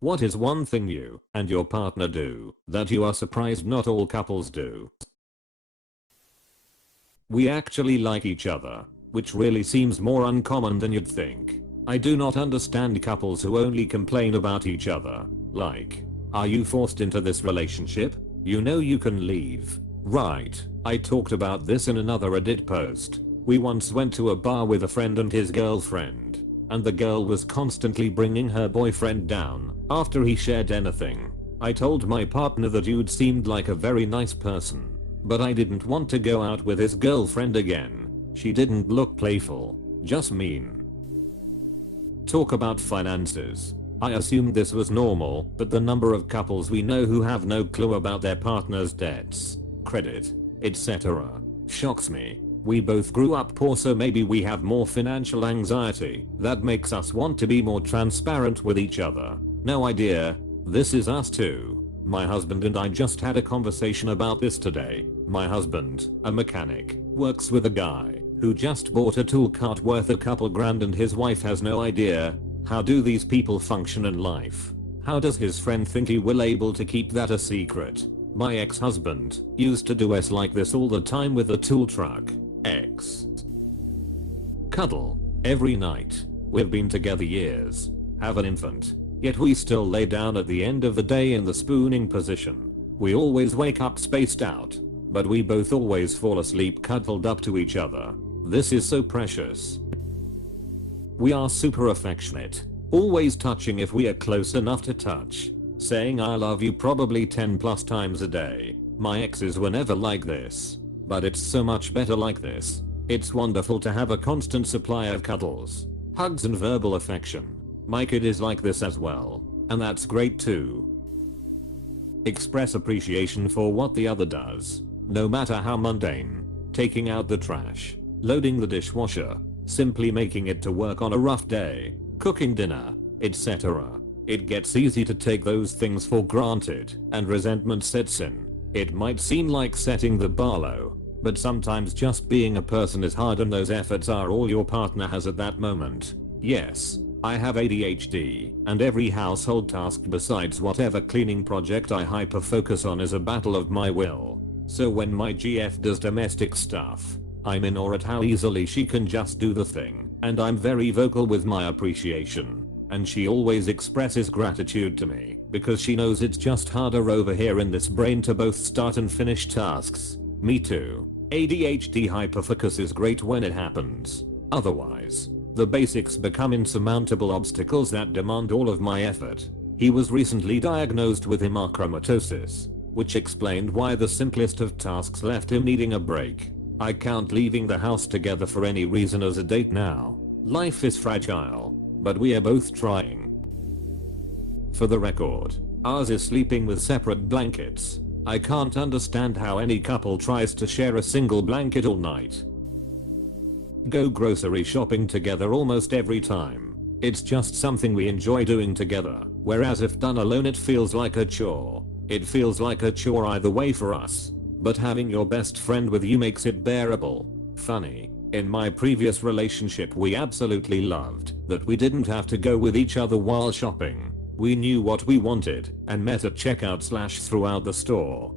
What is one thing you and your partner do that you are surprised not all couples do? We actually like each other, which really seems more uncommon than you'd think. I do not understand couples who only complain about each other. Like, are you forced into this relationship? You know you can leave. Right, I talked about this in another Reddit post. We once went to a bar with a friend and his girlfriend, and the girl was constantly bringing her boyfriend down after he shared anything. I told my partner the dude seemed like a very nice person, but I didn't want to go out with his girlfriend again. She didn't look playful, just mean. Talk about finances. I assumed this was normal, but the number of couples we know who have no clue about their partner's debts, credit, etc. shocks me. We both grew up poor, so maybe we have more financial anxiety that makes us want to be more transparent with each other. No idea. This is us too. My husband and I just had a conversation about this today. My husband, a mechanic, works with a guy who just bought a tool cart worth a couple grand, and his wife has no idea. How do these people function in life? How does his friend think he will able to keep that a secret? My ex-husband used to do us like this all the time with a tool truck. Cuddle every night. We've been together years, have an infant, yet we still lay down at the end of the day in the spooning position. We always wake up spaced out, but we both always fall asleep cuddled up to each other. This is so precious. We are super affectionate, always touching if we are close enough to touch, saying I love you probably 10 plus times a day. My exes were never like this, but it's so much better like this. It's wonderful to have a constant supply of cuddles, hugs and verbal affection. My kid is like this as well, and that's great too. Express appreciation for what the other does, no matter how mundane. Taking out the trash, loading the dishwasher, simply making it to work on a rough day, cooking dinner, etc. It gets easy to take those things for granted, and resentment sets in. It might seem like setting the bar low, but sometimes just being a person is hard, and those efforts are all your partner has at that moment. Yes, I have ADHD, and every household task besides whatever cleaning project I hyper focus on is a battle of my will. So when my GF does domestic stuff, I'm in awe at how easily she can just do the thing, and I'm very vocal with my appreciation. And she always expresses gratitude to me because she knows it's just harder over here in this brain to both start and finish tasks. Me too. ADHD hyperfocus is great when it happens. Otherwise, the basics become insurmountable obstacles that demand all of my effort. He was recently diagnosed with hemochromatosis, which explained why the simplest of tasks left him needing a break. I count leaving the house together for any reason as a date now. Life is fragile, but we are both trying. For the record, ours is sleeping with separate blankets. I can't understand how any couple tries to share a single blanket all night. Go grocery shopping together almost every time. It's just something we enjoy doing together, whereas if done alone it feels like a chore. It feels like a chore either way for us, but having your best friend with you makes it bearable. Funny, in my previous relationship we absolutely loved that we didn't have to go with each other while shopping. We knew what we wanted and met at checkout / throughout the store.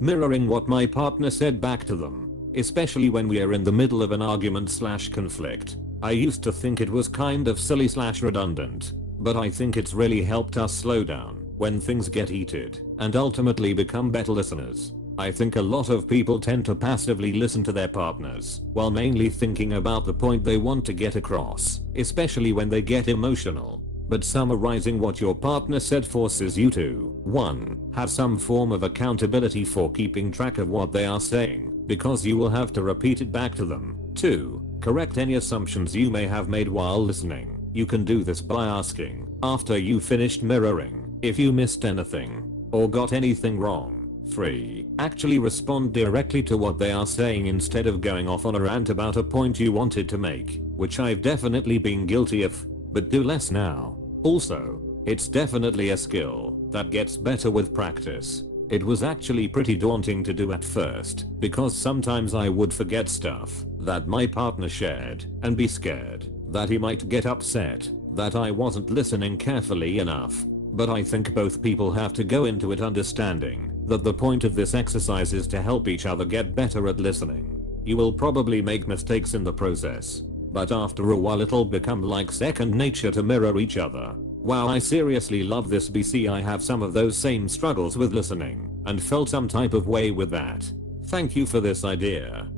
Mirroring what my partner said back to them, especially when we are in the middle of an argument / conflict. I used to think it was kind of silly / redundant, but I think it's really helped us slow down when things get heated and ultimately become better listeners. I think a lot of people tend to passively listen to their partners while mainly thinking about the point they want to get across, especially when they get emotional. But summarizing what your partner said forces you to 1. Have some form of accountability for keeping track of what they are saying, because you will have to repeat it back to them. 2. Correct any assumptions you may have made while listening. You can do this by asking, after you finished mirroring, if you missed anything or got anything wrong. 3. Actually respond directly to what they are saying instead of going off on a rant about a point you wanted to make, which I've definitely been guilty of, but do less now. Also, it's definitely a skill that gets better with practice. It was actually pretty daunting to do at first, because sometimes I would forget stuff that my partner shared and be scared that he might get upset that I wasn't listening carefully enough. But I think both people have to go into it understanding that the point of this exercise is to help each other get better at listening. You will probably make mistakes in the process, but after a while it'll become like second nature to mirror each other. Wow, I seriously love this BC. I have some of those same struggles with listening and felt some type of way with that. Thank you for this idea.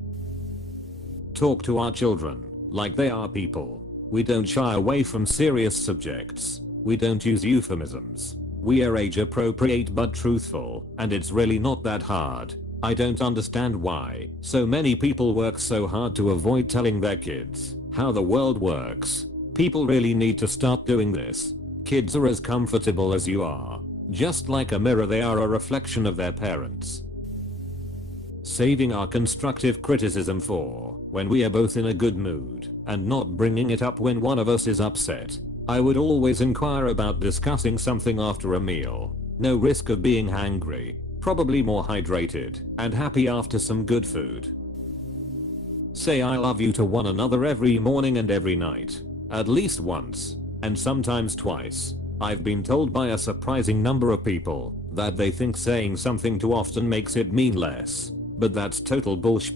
Talk to our children like they are people. We don't shy away from serious subjects. We don't use euphemisms. We are age appropriate but truthful, and it's really not that hard. I don't understand why so many people work so hard to avoid telling their kids how the world works. People really need to start doing this. Kids are as comfortable as you are. Just like a mirror, they are a reflection of their parents. Saving our constructive criticism for when we are both in a good mood and not bringing it up when one of us is upset. I would always inquire about discussing something after a meal. No risk of being hangry, probably more hydrated and happy after some good food. Say I love you to one another every morning and every night. At least once, and sometimes twice. I've been told by a surprising number of people that they think saying something too often makes it mean less. But that's total bullsh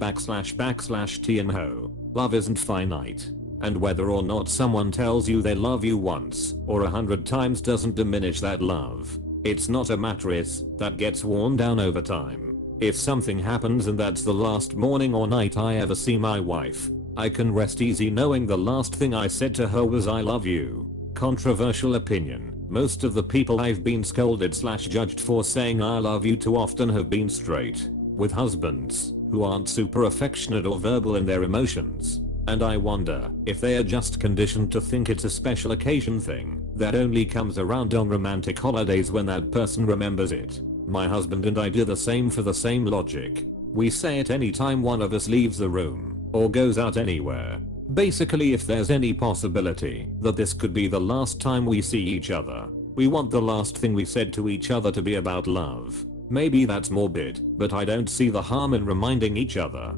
/ T and ho. Love isn't finite. And whether or not someone tells you they love you once or 100 times doesn't diminish that love. It's not a mattress that gets worn down over time. If something happens and that's the last morning or night I ever see my wife, I can rest easy knowing the last thing I said to her was I love you. Controversial opinion. Most of the people I've been scolded / judged for saying I love you too often have been straight, with husbands who aren't super affectionate or verbal in their emotions. And I wonder if they are just conditioned to think it's a special occasion thing that only comes around on romantic holidays when that person remembers it. My husband and I do the same for the same logic. We say it anytime one of us leaves the room or goes out anywhere. Basically, if there's any possibility that this could be the last time we see each other, we want the last thing we said to each other to be about love. Maybe that's morbid, but I don't see the harm in reminding each other.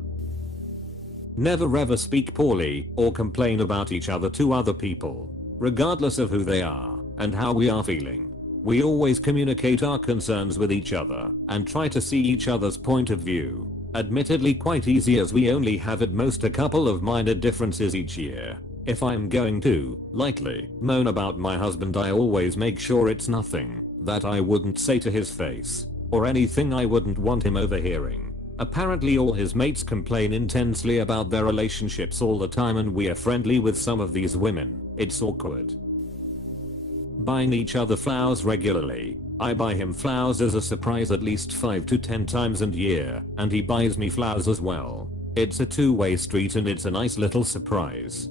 Never ever speak poorly or complain about each other to other people, regardless of who they are and how we are feeling. We always communicate our concerns with each other and try to see each other's point of view. Admittedly quite easy as we only have at most a couple of minor differences each year. If I'm going to, likely, moan about my husband, I always make sure it's nothing that I wouldn't say to his face or anything I wouldn't want him overhearing. Apparently all his mates complain intensely about their relationships all the time and we are friendly with some of these women. It's awkward. Buying each other flowers regularly. I buy him flowers as a surprise at least 5 to 10 times a year, and he buys me flowers as well. It's a two-way street and it's a nice little surprise.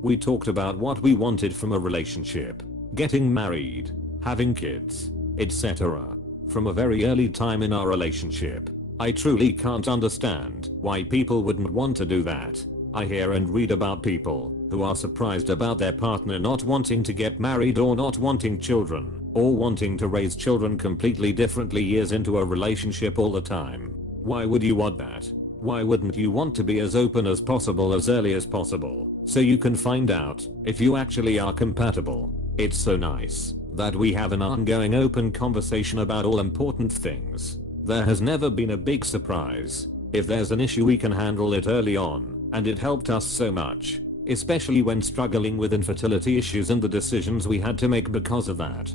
We talked about what we wanted from a relationship, getting married, having kids, etc. From a very early time in our relationship. I truly can't understand why people wouldn't want to do that. I hear and read about people who are surprised about their partner not wanting to get married or not wanting children, or wanting to raise children completely differently years into a relationship all the time. Why would you want that? Why wouldn't you want to be as open as possible as early as possible, so you can find out if you actually are compatible? It's so nice that we have an ongoing open conversation about all important things. There has never been a big surprise. If there's an issue we can handle it early on, and it helped us so much, especially when struggling with infertility issues and the decisions we had to make because of that.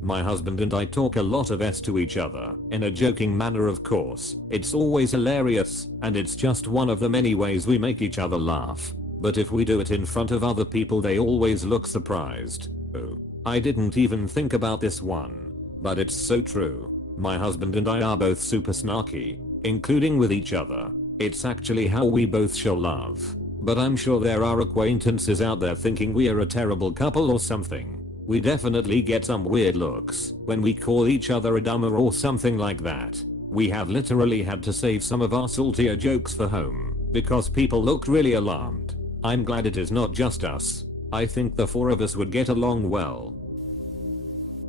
My husband and I talk a lot of S to each other, in a joking manner of course. It's always hilarious, and it's just one of the many ways we make each other laugh. But if we do it in front of other people they always look surprised. Oh, I didn't even think about this one. But it's so true. My husband and I are both super snarky, including with each other. It's actually how we both show love. But I'm sure there are acquaintances out there thinking we are a terrible couple or something. We definitely get some weird looks when we call each other a dumber or something like that. We have literally had to save some of our saltier jokes for home because people look really alarmed. I'm glad it is not just us. I think the four of us would get along well.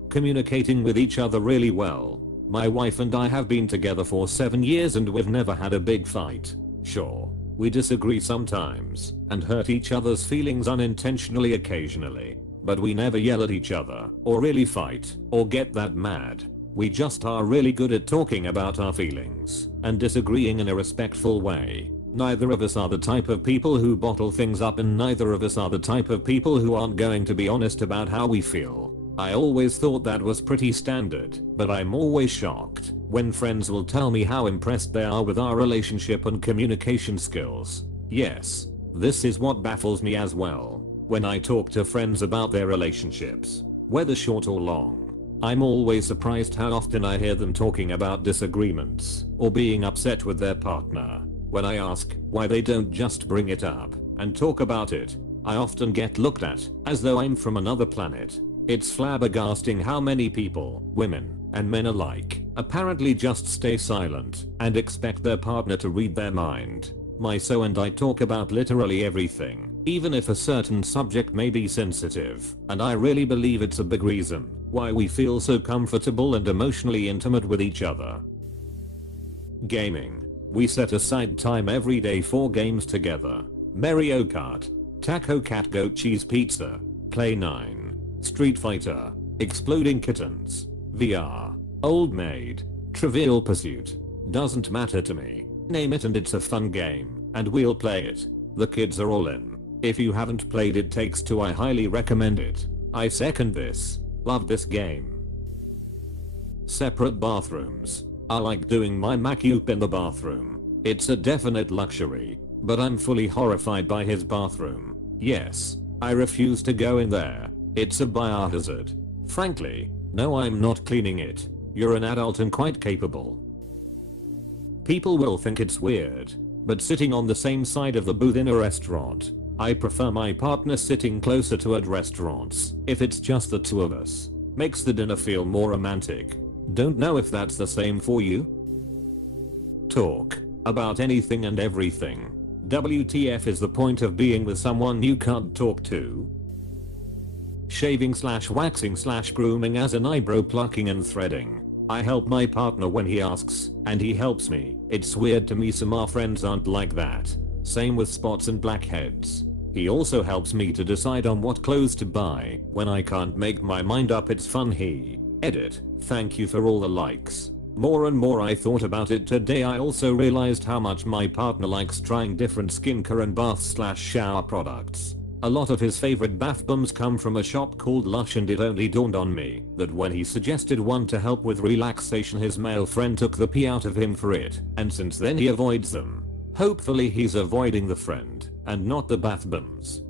Communicating with each other really well. My wife and I have been together for 7 years and we've never had a big fight. Sure, We disagree sometimes and hurt each other's feelings unintentionally occasionally. But we never yell at each other or really fight or get that mad. We just are really good at talking about our feelings and disagreeing in a respectful way. Neither of us are the type of people who bottle things up, and neither of us are the type of people who aren't going to be honest about how we feel. I always thought that was pretty standard, but I'm always shocked when friends will tell me how impressed they are with our relationship and communication skills. Yes, this is what baffles me as well. When I talk to friends about their relationships, whether short or long, I'm always surprised how often I hear them talking about disagreements or being upset with their partner. When I ask why they don't just bring it up and talk about it, I often get looked at as though I'm from another planet. It's flabbergasting how many people, women and men alike, apparently just stay silent and expect their partner to read their mind. My so and I talk about literally everything, even if a certain subject may be sensitive, and I really believe it's a big reason why we feel so comfortable and emotionally intimate with each other. Gaming. We set aside time every day for games together. Mario Kart, Taco Cat Goat Cheese Pizza, Play 9, Street Fighter, Exploding Kittens, VR, Old Maid, Trivial Pursuit. Doesn't matter to me. Name it and it's a fun game, and we'll play it. The kids are all in. If you haven't played It Takes Two, I highly recommend it. I second this. Love this game. Separate bathrooms. I like doing my mac-up in the bathroom. It's a definite luxury, but I'm fully horrified by his bathroom. Yes, I refuse to go in there. It's a biohazard. Frankly, no, I'm not cleaning it. You're an adult and quite capable. People will think it's weird, but sitting on the same side of the booth in a restaurant. I prefer my partner sitting closer to at restaurants if it's just the two of us. Makes the dinner feel more romantic. Don't know if that's the same for you? Talk about anything and everything. WTF is the point of being with someone you can't talk to? Shaving / waxing / grooming, as in eyebrow plucking and threading. I help my partner when he asks, and he helps me. It's weird to me some of our friends aren't like that. Same with spots and blackheads. He also helps me to decide on what clothes to buy when I can't make my mind up. It's fun. He edit. Thank you for all the likes. More and more I thought about it today. I also realized how much my partner likes trying different skincare and bath / shower products. A lot of his favorite bath bombs come from a shop called Lush, and it only dawned on me that when he suggested one to help with relaxation, his male friend took the pee out of him for it, and since then he avoids them. Hopefully he's avoiding the friend and not the bath bombs.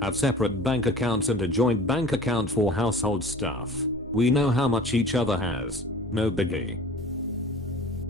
Have separate bank accounts and a joint bank account for household stuff. We know how much each other has. No biggie.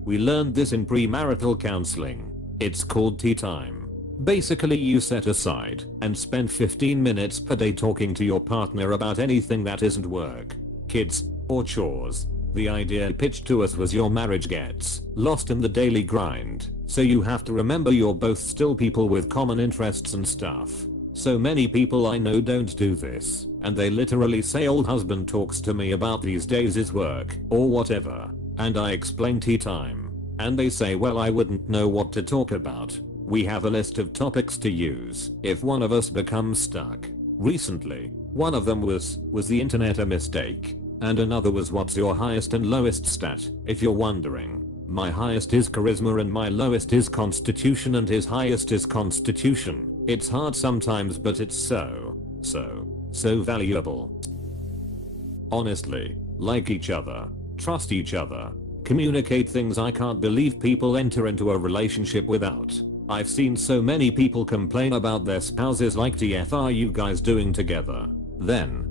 We learned this in premarital counseling. It's called tea time. Basically, you set aside and spend 15 minutes per day talking to your partner about anything that isn't work, kids, or chores. The idea pitched to us was your marriage gets lost in the daily grind, so you have to remember you're both still people with common interests and stuff. So many people I know don't do this, and they literally say all husband talks to me about these days is work or whatever, and I explain tea time, and they say, well, I wouldn't know what to talk about. We have a list of topics to use if one of us becomes stuck. Recently, one of them was the internet a mistake? And another was what's your highest and lowest stat, if you're wondering. My highest is charisma and my lowest is constitution, and his highest is constitution. It's hard sometimes, but it's so valuable. Honestly, like each other, trust each other, communicate things. I can't believe people enter into a relationship without. I've seen so many people complain about their spouses, like TF are you guys doing together? Then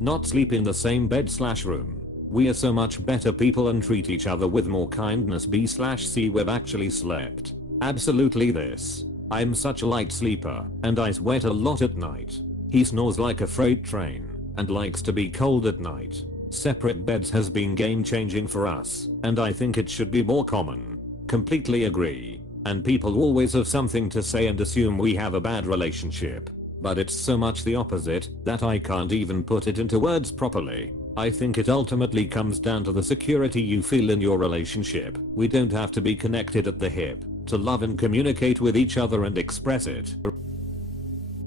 not sleep in the same bed / room. We are so much better people and treat each other with more kindness. B/C we've actually slept. Absolutely this. I'm such a light sleeper and I sweat a lot at night. He snores like a freight train and likes to be cold at night. Separate beds has been game changing for us, and I think it should be more common. Completely agree. And people always have something to say and assume we have a bad relationship. But it's so much the opposite that I can't even put it into words properly. I think it ultimately comes down to the security you feel in your relationship. We don't have to be connected at the hip, to love and communicate with each other and express it.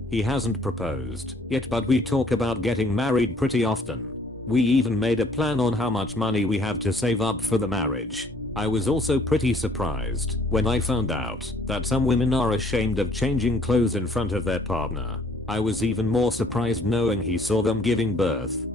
He hasn't proposed yet, but we talk about getting married pretty often. We even made a plan on how much money we have to save up for the marriage. I was also pretty surprised when I found out that some women are ashamed of changing clothes in front of their partner. I was even more surprised knowing he saw them giving birth.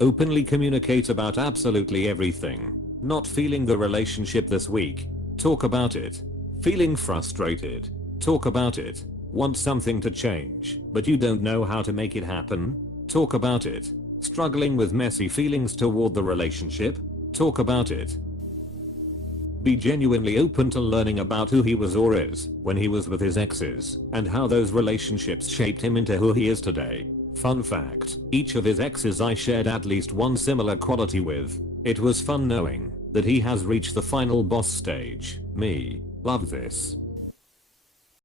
Openly communicate about absolutely everything. Not feeling the relationship this week? Talk about it. Feeling frustrated? Talk about it. Want something to change, but you don't know how to make it happen? Talk about it. Struggling with messy feelings toward the relationship? Talk about it. Be genuinely open to learning about who he was or is when he was with his exes, and how those relationships shaped him into who he is today. Fun fact, each of his exes I shared at least one similar quality with. It was fun knowing that he has reached the final boss stage. Me. Love this.